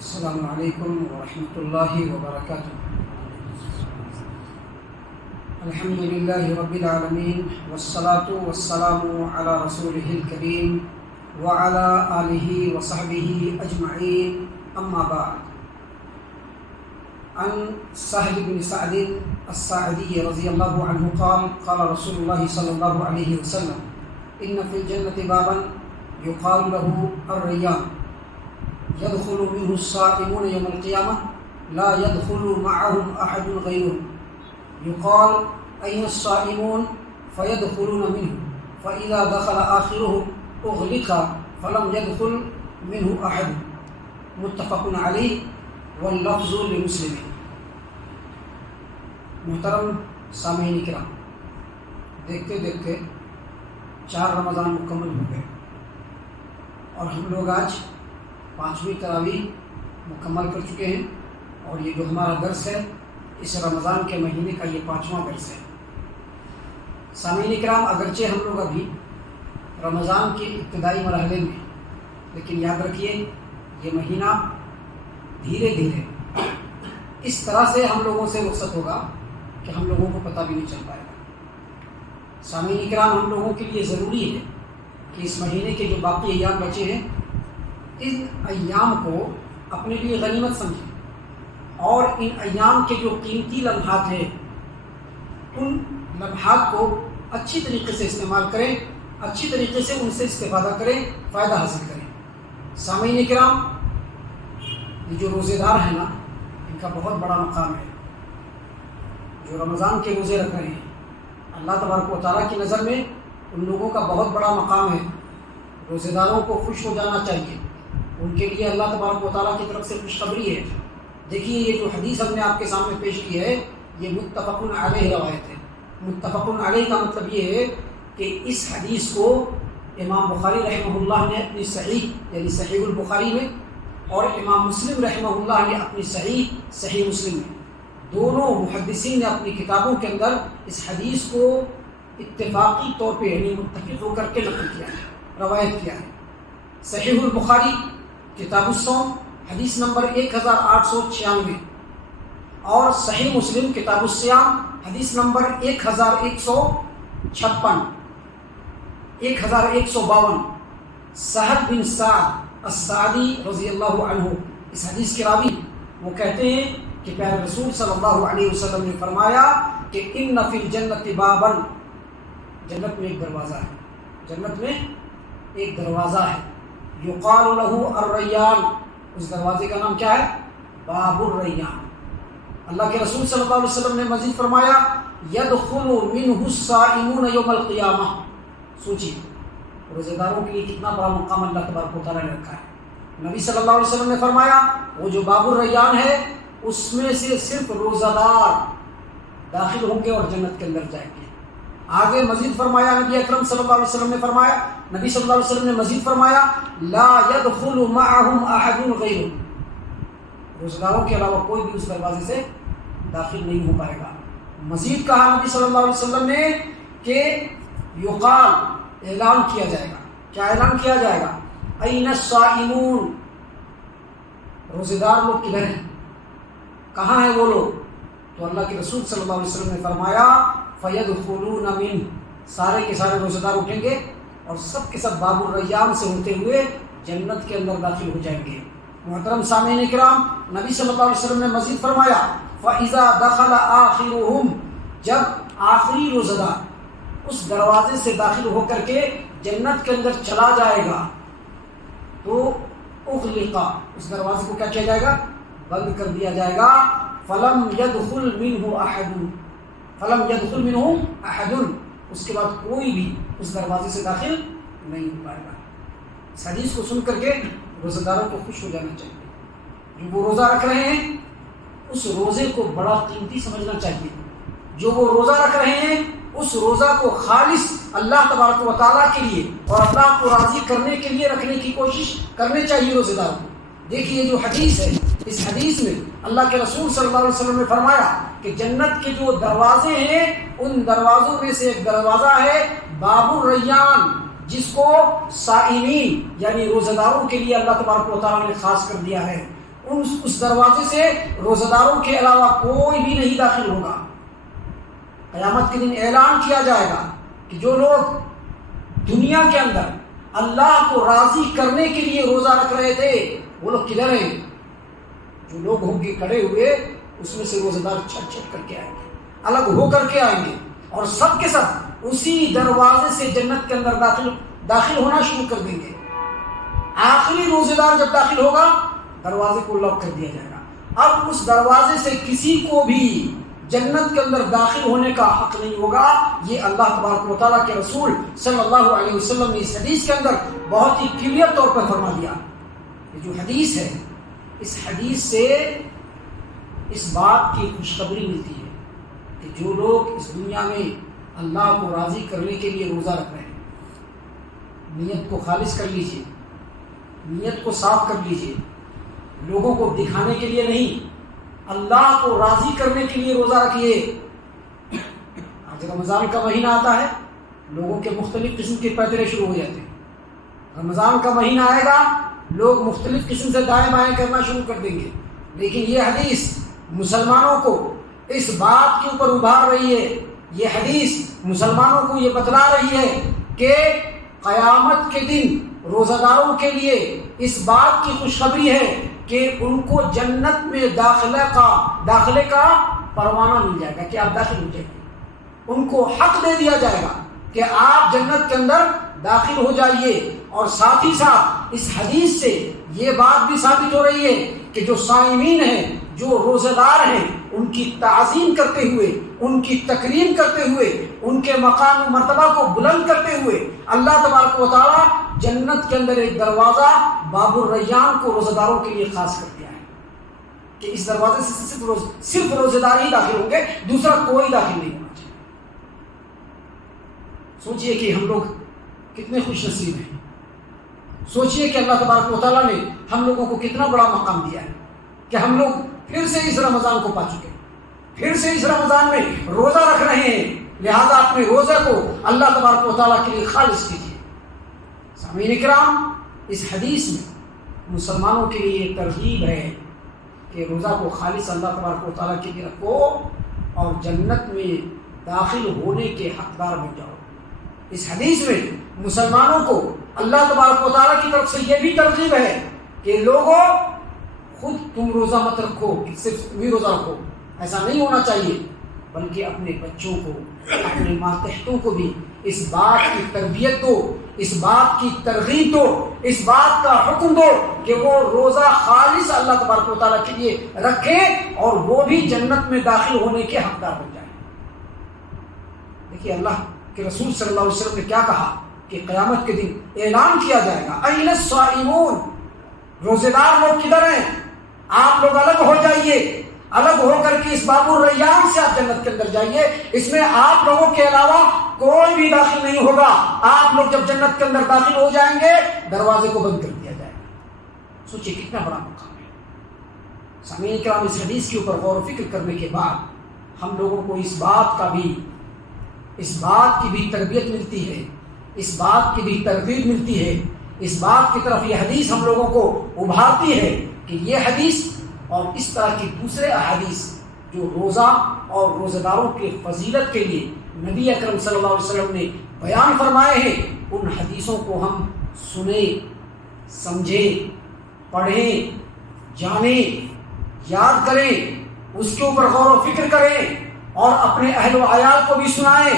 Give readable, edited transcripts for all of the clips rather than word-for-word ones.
السلام علیکم ورحمۃ اللہ وبرکاتہ۔ الحمد للہ رب العالمین والصلاة والسلام علی رسولہ الکریم وعلی آلہ وصحبہ اجمعین، اما بعد۔ عن سہل بن سعد الساعدی رضی اللہ عنہ قال قال رسول اللہ صلی اللہ علیہ وسلم ان فی الجنة بابا یقال له الریان يدخل منه الصائمون يوم القيامة لا يدخل معهم أحد غيرهم يقال أين الصائمون فيدخلون منه فإذا دخل آخرهم أغلق فلم يدخل منه أحد، متفق عليه واللفظ لمسلم۔ محترم سامعین کرام، دیکھتے دیکھتے 4 رمضان مکمل ہو گئے اور ہم لوگ آج 5ویں تراویح مکمل کر چکے ہیں، اور یہ جو ہمارا درس ہے اس رمضان کے مہینے کا یہ 5واں درس ہے۔ سامعین کرام، اگرچہ ہم لوگ ابھی رمضان کے ابتدائی مرحلے میں، لیکن یاد رکھیے یہ مہینہ دھیرے دھیرے اس طرح سے ہم لوگوں سے رخصت ہوگا کہ ہم لوگوں کو پتہ بھی نہیں چل پائے گا۔ سامعین کرام، ہم لوگوں کے لیے ضروری ہے کہ اس مہینے کے جو باقی ایام بچے ہیں ان ایام کو اپنے لیے غنیمت سمجھیں، اور ان ایام کے جو قیمتی لمحات ہیں ان لمحات کو اچھی طریقے سے استعمال کریں، اچھی طریقے سے ان سے استفادہ کریں، فائدہ حاصل کریں۔ سامعین کرام، یہ جو روزے دار ہیں نا، ان کا بہت بڑا مقام ہے۔ جو رمضان کے روزے رکھ رہے ہیں، اللہ تبارک و تعالیٰ کی نظر میں ان لوگوں کا بہت بڑا مقام ہے۔ روزے داروں کو خوش ہو جانا چاہیے، ان کے لیے اللہ تبارک و تعالیٰ کی طرف سے خوشخبری ہے۔ دیکھیے، یہ جو حدیث ہم نے آپ کے سامنے پیش کی ہے یہ متفق علیہ روایت ہے۔ متفق علیہ کا مطلب یہ ہے کہ اس حدیث کو امام بخاری رحمہ اللہ نے اپنی صحیح یعنی صحیح البخاری میں، اور امام مسلم رحمہ اللہ نے اپنی صحیح مسلم میں، دونوں محدثین نے اپنی کتابوں کے اندر اس حدیث کو اتفاقی طور پہ یعنی متفق ہو کر کے نقل کیا ہے، روایت کیا ہے۔ صحیح البخاری کتاب الصوم حدیث نمبر 1896، اور صحیح مسلم کتاب الصیام حدیث نمبر 1156، 1152۔ سہل بن سعد الساعدی رضی اللہ عنہ اس حدیث کے راوی، وہ کہتے ہیں کہ پیارے رسول صلی اللہ علیہ وسلم نے فرمایا کہ ان فی الجنت بابا، جنت میں ایک دروازہ ہے، جنت میں ایک دروازہ ہے، یقال له الریان، اس دروازے کا نام کیا ہے؟ باب الریان۔ اللہ کے رسول صلی اللہ علیہ وسلم نے مزید فرمایا یدخل منہ الصائمون یوم القیامہ۔ سوچیے، روزے داروں کے لیے کتنا بڑا مقام اللہ تبارک و تعالیٰ نے رکھا ہے۔ نبی صلی اللہ علیہ وسلم نے فرمایا وہ جو باب الریان ہے اس میں سے صرف روزہ دار داخل ہوں گے اور جنت کے اندر جائیں گے۔ آگے مزید فرمایا نبی اکرم صلی اللہ علیہ وسلم نے فرمایا، نبی صلی اللہ علیہ وسلم نے مزید فرمایا لا يدخل معهم احد غیرهم، روزہ داروں کے علاوہ کوئی بھی اس دروازے سے داخل نہیں ہو پائے گا۔ مزید کہا نبی صلی اللہ علیہ وسلم نے کہ یقال، اعلان کیا جائے گا۔ کیا اعلان کیا جائے گا؟ این الصائمون، روزے دار لوگ کدھر ہیں، کہاں ہیں وہ لوگ؟ تو اللہ کے رسول صلی اللہ علیہ وسلم نے فرمایا فیدخلون منہ، سارے کے سارے روزے دار اٹھیں گے اور سب کے سب باب الریان سے ہوتے ہوئے جنت کے اندر داخل ہو جائیں گے۔ محترم سامعین کرام، نبی صلی اللہ علیہ وسلم نے مزید فرمایا فَإِذَا دَخَلَ آخِرُهُمْ، جب آخری روزہ دار اس دروازے سے داخل ہو کر کے جنت کے اندر چلا جائے گا تو اغلق، اس دروازے کو کیا کیا جائے گا؟ بند کر دیا جائے گا۔ فَلَمْ يَدْخُلْ مِنْهُ أَحَدٌ، اس کے بعد کوئی بھی اس دروازے سے داخل نہیں ہو پائے گا۔ اس حدیث کو سن کر کے روزہ داروں کو خوش ہو جانا چاہیے۔ جو وہ روزہ رکھ رہے ہیں اس روزے کو بڑا قیمتی سمجھنا چاہیے۔ جو وہ روزہ رکھ رہے ہیں اس روزہ کو خالص اللہ تبارک و تعالیٰ کے لیے اور اللہ کو راضی کرنے کے لیے رکھنے کی کوشش کرنی چاہیے روزے داروں کو۔ دیکھیے جو حدیث ہے، اس حدیث میں اللہ کے رسول صلی اللہ علیہ وسلم نے فرمایا کہ جنت کے جو دروازے ہیں ان دروازوں میں سے ایک دروازہ ہے باب الریان، جس کو صائمین یعنی روزہ داروں کے لیے اللہ تبارک و تعالیٰ نے خاص کر دیا ہے۔ اس دروازے سے روزہ داروں کے علاوہ کوئی بھی نہیں داخل ہوگا۔ قیامت کے دن اعلان کیا جائے گا کہ جو لوگ دنیا کے اندر اللہ کو راضی کرنے کے لیے روزہ رکھ رہے تھے وہ لوگ کدھر ہیں؟ جو لوگ ہوں گے کھڑے ہوئے اس میں سے روزہ دار چھٹ چھٹ کر کے آئیں گے، الگ ہو کر کے آئیں گے، اور سب کے سب اسی دروازے سے جنت کے اندر داخل ہونا شروع کر دیں گے۔ آخری روزے دار جب داخل ہوگا دروازے کو لاک کر دیا جائے گا۔ اب اس دروازے سے کسی کو بھی جنت کے اندر داخل ہونے کا حق نہیں ہوگا۔ یہ اللہ تبارک و تعالیٰ کے رسول صلی اللہ علیہ وسلم نے اس حدیث کے اندر بہت ہی کلیئر طور پر فرما دیا۔ یہ جو حدیث ہے، اس حدیث سے اس بات کی خوشخبری ملتی ہے کہ جو لوگ اس دنیا میں اللہ کو راضی کرنے کے لیے روزہ رکھ رہے ہیں، نیت کو خالص کر لیجئے، نیت کو صاف کر لیجئے، لوگوں کو دکھانے کے لیے نہیں، اللہ کو راضی کرنے کے لیے روزہ رکھیے۔ آج رمضان کا مہینہ آتا ہے، لوگوں کے مختلف قسم کے پیدرے شروع ہو جاتے ہیں۔ رمضان کا مہینہ آئے گا، لوگ مختلف قسم سے دائیں بائیں کرنا شروع کر دیں گے، لیکن یہ حدیث مسلمانوں کو اس بات کے اوپر ابھار رہی ہے، یہ حدیث مسلمانوں کو یہ بتلا رہی ہے کہ قیامت کے دن روزہ داروں کے لیے اس بات کی خوشخبری ہے کہ ان کو جنت میں داخلے کا پروانہ مل جائے گا کہ آپ داخل ہو جائیں گے۔ ان کو حق دے دیا جائے گا کہ آپ جنت کے اندر داخل ہو جائیے۔ اور ساتھ ہی ساتھ اس حدیث سے یہ بات بھی ثابت ہو رہی ہے کہ جو صائمین ہیں، جو روزہ دار ہیں، ان کی تعظیم کرتے ہوئے، ان کی تکریم کرتے ہوئے، ان کے مقام و مرتبہ کو بلند کرتے ہوئے اللہ تبارک و تعالیٰ جنت کے اندر ایک دروازہ باب الریان کو روزہ داروں کے لیے خاص کر دیا ہے کہ اس دروازے سے صرف روزہ دار ہی داخل ہوں گے، دوسرا کوئی داخل نہیں ہونا چاہیے۔ سوچئے کہ ہم لوگ کتنے خوش نصیب ہیں، سوچئے کہ اللہ تبارک و تعالیٰ نے ہم لوگوں کو کتنا بڑا مقام دیا ہے کہ ہم لوگ پھر سے اس رمضان کو پا چکے ہیں، پھر سے اس رمضان میں روزہ رکھ رہے ہیں۔ لہذا اپنے روزے کو اللہ تبارک و تعالیٰ کے لیے خالص کیجیے۔ سامعین کرام، اس حدیث میں مسلمانوں کے لیے یہ ترغیب ہے کہ روزہ کو خالص اللہ تبارک و تعالیٰ کے لیے رکھو اور جنت میں داخل ہونے کے حقدار بن جاؤ۔ اس حدیث میں مسلمانوں کو اللہ تبارک و تعالیٰ کی طرف سے یہ بھی ترغیب ہے کہ لوگوں خود تم روزہ مت رکھو کہ صرف تم ہی روزہ رکھو، ایسا نہیں ہونا چاہیے، بلکہ اپنے بچوں کو، اپنے ماتحتوں کو بھی اس بات کی تربیت دو، اس بات کی ترغیب دو، اس بات کا حکم دو کہ وہ روزہ خالص اللہ تبارک و تعالیٰ کے لیے رکھیں اور وہ بھی جنت میں داخل ہونے کے حقدار بن جائیں۔ دیکھیے اللہ کہ رسول صلی اللہ علیہ وسلم نے کیا کہا کہ قیامت کے دن اعلان کیا جائے گا، این الصائمون، روزے دار لوگ کدھر ہیں؟ آپ لوگ الگ ہو جائیے، الگ ہو کر کے اس باب الریان سے آپ جنت کے اندر جائیے، اس میں آپ لوگوں کے علاوہ کوئی بھی داخل نہیں ہوگا۔ آپ لوگ جب جنت کے اندر داخل ہو جائیں گے دروازے کو بند کر دیا جائے گا۔ سوچئے کتنا بڑا مقام ہے۔ سامعین کرام، اس حدیث کے اوپر غور و فکر کرنے کے بعد ہم لوگوں کو اس بات کی بھی تربیت ملتی ہے، اس بات کی بھی ترغیب ملتی ہے، اس بات کی طرف یہ حدیث ہم لوگوں کو ابھارتی ہے کہ یہ حدیث اور اس طرح کی دوسرے احادیث جو روزہ اور روزہ داروں کی فضیلت کے لیے نبی اکرم صلی اللہ علیہ وسلم نے بیان فرمائے ہیں، ان حدیثوں کو ہم سنیں، سمجھیں، پڑھیں، جانیں، یاد کریں، اس کے اوپر غور و فکر کریں اور اپنے اہل و عیال کو بھی سنائیں،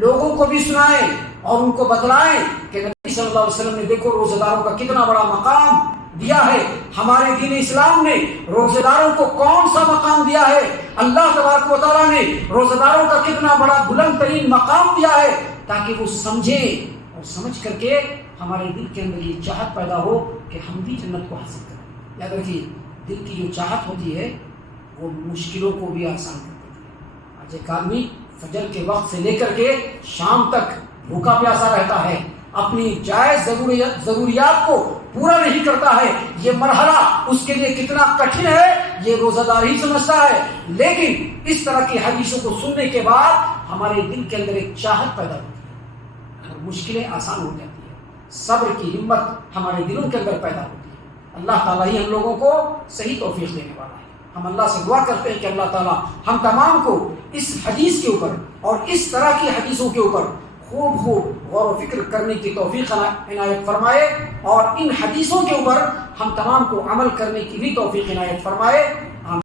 لوگوں کو بھی سنائیں اور ان کو بتلائیں کہ نبی صلی اللہ علیہ وسلم نے دیکھو روزہ داروں کا کتنا بڑا مقام دیا ہے، ہمارے دین اسلام نے روزہ داروں کو کون سا مقام دیا ہے، اللہ تبارک و تعالیٰ نے روزہ داروں کا کتنا بڑا بلند ترین مقام دیا ہے، تاکہ وہ سمجھیں اور سمجھ کر کے ہمارے دل کے اندر یہ چاہت پیدا ہو کہ ہم بھی جنت کو حاصل کریں۔ یاد رکھیے، دل کی جو چاہت ہوتی ہے وہ مشکلوں کو بھی آسان کر دیتی ہے۔ آج ایک آدمی فجر کے وقت سے لے کر کے شام تک بھوکا پیاسا رہتا ہے، اپنی جائز ضروریات کو پورا نہیں کرتا ہے، یہ مرحلہ اس کے لیے کتنا کٹھن ہے یہ روزہ دار ہی سمجھتا ہے، لیکن اس طرح کی حدیثوں کو سننے کے بعد ہمارے دل کے اندر ایک چاہت پیدا ہوتی ہے اور مشکلیں آسان ہو جاتی ہیں، صبر کی ہمت ہمارے دلوں کے اندر پیدا ہوتی ہے۔ اللہ تعالیٰ ہی ہم لوگوں کو صحیح توفیق دینے والا ہے۔ ہم اللہ سے دعا کرتے ہیں کہ اللہ تعالیٰ ہم تمام کو اس حدیث کے اوپر اور اس طرح کی حدیثوں کے اوپر خوب غور و فکر کرنے کی توفیق عنایت فرمائے، اور ان حدیثوں کے اوپر ہم تمام کو عمل کرنے کی بھی توفیق عنایت فرمائے۔